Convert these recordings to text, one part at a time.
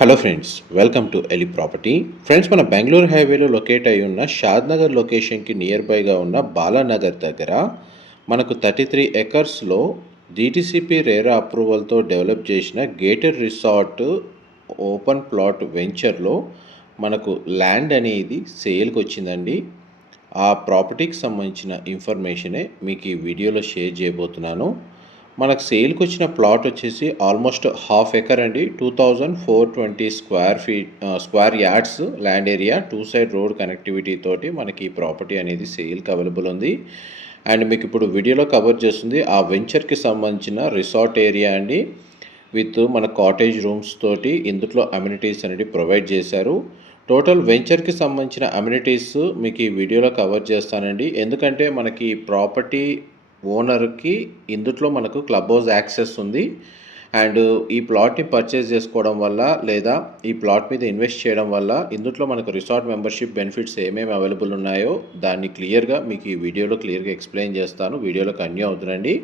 Hello friends, welcome to Eli property. Friends, మన బెంగళూరు హైవేలో locate అయి ఉన్న షాద్ నగర్ లొకేషన్కి నియర్ బైగా ఉన్న బాలానగర్ దగ్గర మనకు 33 ఎకర్స్లో డిటిసిపి రేరా అప్రూవల్తో డెవలప్ చేసిన గేటెడ్ రిసార్ట్ ఓపెన్ ప్లాట్ వెంచర్లో మనకు ల్యాండ్ అనేది సేల్కి వచ్చిందండి. ఆ ప్రాపర్టీకి సంబంధించిన ఇన్ఫర్మేషనే మీకు ఈ వీడియోలో షేర్ చేయబోతున్నాను. మనకు సేల్కి వచ్చిన ప్లాట్ వచ్చేసి ఆల్మోస్ట్ హాఫ్ ఎకర్ అండి. 2420 square yards land area, 2 side road connectivity తోటి మనకి ఈ ప్రాపర్టీ అనేది సేల్కి అవైలబుల్ ఉంది. అండ్ మీకు ఇప్పుడు వీడియోలో కవర్ చేస్తుంది ఆ వెంచర్కి సంబంధించిన రిసార్ట్ ఏరియా అండి, విత్ మన కాటేజ్ రూమ్స్ తోటి ఇందులో అమ్యూనిటీస్ అనేది ప్రొవైడ్ చేశారు. టోటల్ వెంచర్కి సంబంధించిన అమ్యూనిటీస్ మీకు ఈ వీడియోలో కవర్ చేస్తానండి. ఎందుకంటే మనకి ప్రాపర్టీ ఓనర్కి ఇందులో మనకు క్లబ్ హౌస్ యాక్సెస్ ఉంది. అండ్ ఈ ప్లాట్ని పర్చేస్ చేసుకోవడం వల్ల లేదా ఈ ప్లాట్ మీద ఇన్వెస్ట్ చేయడం వల్ల ఇందులో మనకు రిసార్ట్ మెంబర్షిప్ బెనిఫిట్స్ ఏమేమి అవైలబుల్ ఉన్నాయో దాన్ని క్లియర్గా మీకు ఈ వీడియోలో క్లియర్గా ఎక్స్ప్లెయిన్ చేస్తాను. వీడియోలో కంటిన్యూ అవుతుందండి.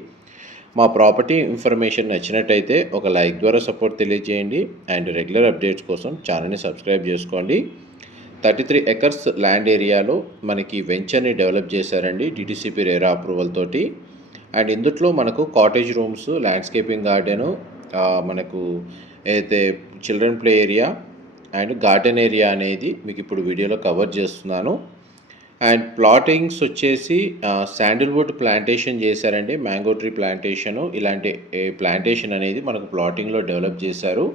మా ప్రాపర్టీ ఇన్ఫర్మేషన్ నచ్చినట్టయితే ఒక లైక్ ద్వారా సపోర్ట్ తెలియజేయండి. అండ్ రెగ్యులర్ అప్డేట్స్ కోసం ఛానల్ని సబ్స్క్రైబ్ చేసుకోండి. 33 ఎకర్స్ ల్యాండ్ ఏరియాలో మనకి వెంచర్ని డెవలప్ చేశారండి డిటిసిపి రేరా అప్రూవల్ తోటి. అండ్ ఇందులో మనకు కాటేజ్ రూమ్స్, ల్యాండ్స్కేపింగ్ గార్డెను, మనకు ఏదైతే children play area and garden area అనేది మీకు ఇప్పుడు వీడియోలో కవర్ చేస్తున్నాను. అండ్ ప్లాటింగ్స్ వచ్చేసి శాండిల్వుడ్ ప్లాంటేషన్ చేశారండి. మ్యాంగో ట్రీ ప్లాంటేషను, ఇలాంటి ప్లాంటేషన్ అనేది మనకు ప్లాటింగ్లో డెవలప్ చేశారు.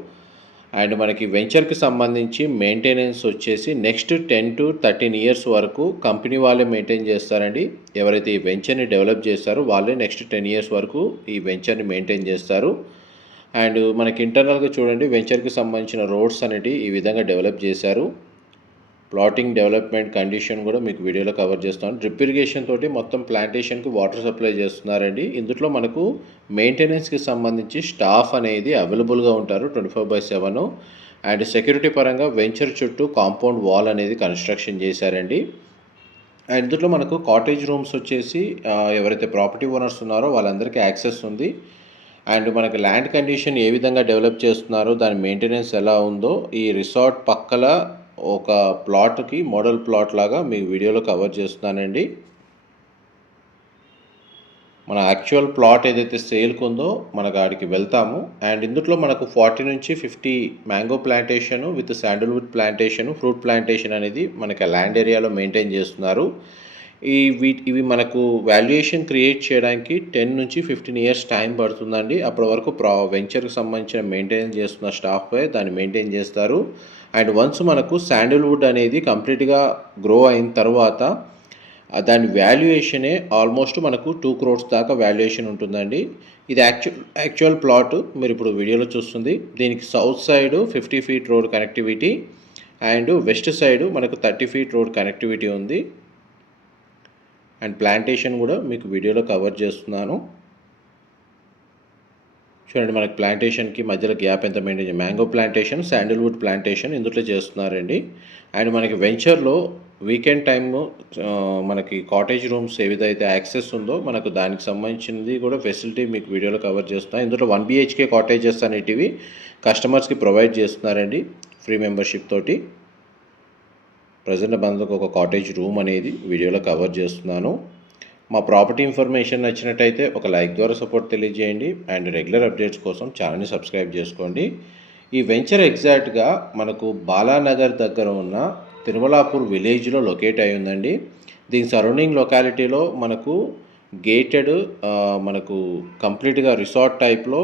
అండ్ మనకి వెంచర్కి సంబంధించి మెయింటెనెన్స్ వచ్చేసి నెక్స్ట్ 10 to 13 ఇయర్స్ వరకు కంపెనీ వాళ్ళే మెయింటైన్ చేస్తారండి. ఎవరైతే ఈ వెంచర్ని డెవలప్ చేస్తారో వాళ్ళే నెక్స్ట్ 10 ఇయర్స్ వరకు ఈ వెంచర్ని మెయింటైన్ చేస్తారు. అండ్ మనకి ఇంటర్నల్గా చూడండి, వెంచర్కి సంబంధించిన రోడ్స్ అనేవి ఈ విధంగా డెవలప్ చేశారు. ప్లాటింగ్ డెవలప్మెంట్ కండిషన్ కూడా మీకు వీడియోలో కవర్ చేస్తాను. డ్రిప్ ఇరిగేషన్ తోటి మొత్తం ప్లాంటేషన్కి వాటర్ సప్లై చేస్తున్నారండి. ఇందులో మనకు మెయింటెనెన్స్కి సంబంధించి స్టాఫ్ అనేది అవైలబుల్గా ఉంటారు 24/7. అండ్ సెక్యూరిటీ పరంగా వెంచర్ చుట్టూ కాంపౌండ్ వాల్ అనేది కన్స్ట్రక్షన్ చేశారండి. అండ్ ఇందులో మనకు కాటేజ్ రూమ్స్ వచ్చేసి ఎవరైతే ప్రాపర్టీ ఓనర్స్ ఉన్నారో వాళ్ళందరికీ యాక్సెస్ ఉంది. అండ్ మనకి ల్యాండ్ కండిషన్ ఏ విధంగా డెవలప్ చేస్తున్నారో, దాని మెయింటెనెన్స్ ఎలా ఉందో ఈ రిసార్ట్ పక్కల ఒక ప్లాట్కి మోడల్ ప్లాట్ లాగా మీ వీడియోలో కవర్ చేస్తున్నానండి. మన యాక్చువల్ ప్లాట్ ఏదైతే సేల్కి ఉందో మనకు ఆడికి వెళ్తాము. అండ్ ఇందులో మనకు 40 నుంచి 50 mango plantation with Sandalwood plantation, fruit plantation అనేది మనకి ల్యాండ్ ఏరియాలో మెయింటైన్ చేస్తున్నారు. ఇవి మనకు వాల్యుయేషన్ క్రియేట్ చేయడానికి 10 నుంచి 15 ఇయర్స్ టైం పడుతుందండి. అప్పటి వరకు వెంచర్కి సంబంధించిన మెయింటైన్ చేస్తున్న స్టాఫ్ దాన్ని మెయింటైన్ చేస్తారు. అండ్ వన్స్ మనకు శాండిల్వుడ్ అనేది కంప్లీట్గా గ్రో అయిన తర్వాత దాని వాల్యుయేషనే ఆల్మోస్ట్ మనకు 2 crores దాకా వాల్యుయేషన్ ఉంటుందండి. ఇది యాక్చువల్ ప్లాట్ మీరు ఇప్పుడు వీడియోలో చూస్తుంది. దీనికి south side 50 feet road connectivity and west side మనకు 30 feet రోడ్ కనెక్టివిటీ ఉంది. అండ్ ప్లాంటేషన్ కూడా మీకు వీడియోలో కవర్ చేస్తున్నాను. చూడండి, మనకి ప్లాంటేషన్కి మధ్యలో గ్యాప్ ఎంత maintain, mango plantation, Sandalwood plantation ఇందులో చేస్తున్నారండి. అండ్ మనకి వెంచర్లో వీకెండ్ టైమ్ మనకి కాటేజ్ రూమ్స్ ఏ విధంగా యాక్సెస్ ఉందో మనకు దానికి సంబంధించింది కూడా ఫెసిలిటీ మీకు వీడియోలో కవర్ చేస్తున్నాను. ఇందులో 1 BHK కాటేజెస్ అనేటివి కస్టమర్స్కి ప్రొవైడ్ చేస్తున్నారండి ఫ్రీ మెంబర్షిప్ తోటి. ప్రజెంట్ మనకు ఒక కాటేజ్ రూమ్ అనేది వీడియోలో కవర్ చేస్తున్నాను. మా ప్రాపర్టీ ఇన్ఫర్మేషన్ నచ్చినట్టయితే ఒక లైక్ ద్వారా సపోర్ట్ తెలియజేయండి. అండ్ రెగ్యులర్ అప్డేట్స్ కోసం ఛానల్ని సబ్స్క్రైబ్ చేసుకోండి. ఈ వెంచర్ ఎగ్జాక్ట్గా మనకు బాలానగర్ దగ్గర ఉన్న తిరుమలాపూర్ విలేజ్లో లొకేట్ అయి ఉందండి. దీని సరౌండింగ్ లొకాలిటీలో మనకు గేటెడ్ మనకు కంప్లీట్గా రిసార్ట్ టైప్లో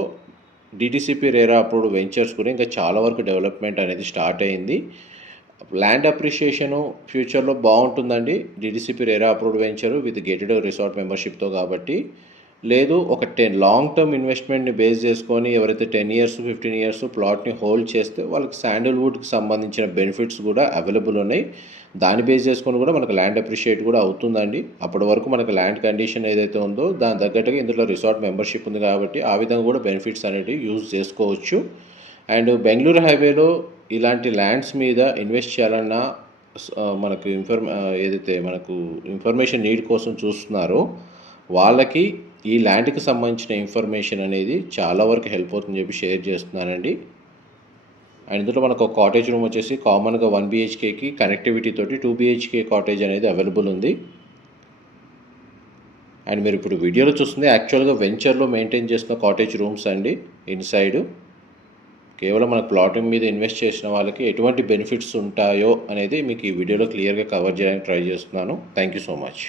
డిటిసిపి రేరా అప్రూవ్డ్ వెంచర్స్ కూడా ఇంకా చాలా వరకు డెవలప్మెంట్ అనేది స్టార్ట్ అయింది. ల్యాండ్ అప్రిషియేషను ఫ్యూచర్లో బాగుంటుందండి. DTCP RERA approved venture with gated resort మెంబర్షిప్తో కాబట్టి. లేదు ఒక లాంగ్ టర్మ్ ఇన్వెస్ట్మెంట్ని బేస్ చేసుకొని ఎవరైతే 10 years 15 years ప్లాట్ని హోల్డ్ చేస్తే వాళ్ళకి శాండిల్వుడ్కి సంబంధించిన బెనిఫిట్స్ కూడా అవైలబుల్ ఉన్నాయి. దాన్ని బేస్ చేసుకొని కూడా మనకు ల్యాండ్ అప్రిషియేట్ కూడా అవుతుందండి. అప్పటి వరకు మనకు ల్యాండ్ కండిషన్ ఏదైతే ఉందో దాని తగ్గట్టుగా ఇందులో రిసార్ట్ మెంబర్షిప్ ఉంది కాబట్టి ఆ విధంగా కూడా బెనిఫిట్స్ అనేవి యూజ్ చేసుకోవచ్చు. అండ్ బెంగళూరు హైవేలో ఇలాంటి ల్యాండ్స్ మీద ఇన్వెస్ట్ చేయాలన్నా మనకు ఏదైతే మనకు ఇన్ఫర్మేషన్ నీడ్ కోసం చూస్తున్నారో వాళ్ళకి ఈ ల్యాండ్కి సంబంధించిన ఇన్ఫర్మేషన్ అనేది చాలా వరకు హెల్ప్ అవుతుందని చెప్పి షేర్ చేస్తున్నానండి. అండ్ ఇందులో మనకు ఒక కాటేజ్ రూమ్ వచ్చేసి కామన్గా 1 BHKకి కనెక్టివిటీ తోటి 2 BHK కాటేజ్ అనేది అవైలబుల్ ఉంది. అండ్ మీరు ఇప్పుడు వీడియోలో చూస్తుంది యాక్చువల్గా వెంచర్లో మెయింటైన్ చేసిన కాటేజ్ రూమ్స్ అండి. ఇన్సైడ్ కేవలం మన ప్లాటింగ్ మీద ఇన్వెస్ట్ చేసిన వాళ్ళకి ఎటువంటి బెనిఫిట్స్ ఉంటాయో అనేది మీకు ఈ వీడియోలో క్లియర్గా కవర్ చేయడానికి ట్రై చేస్తున్నాను. Thank you so much.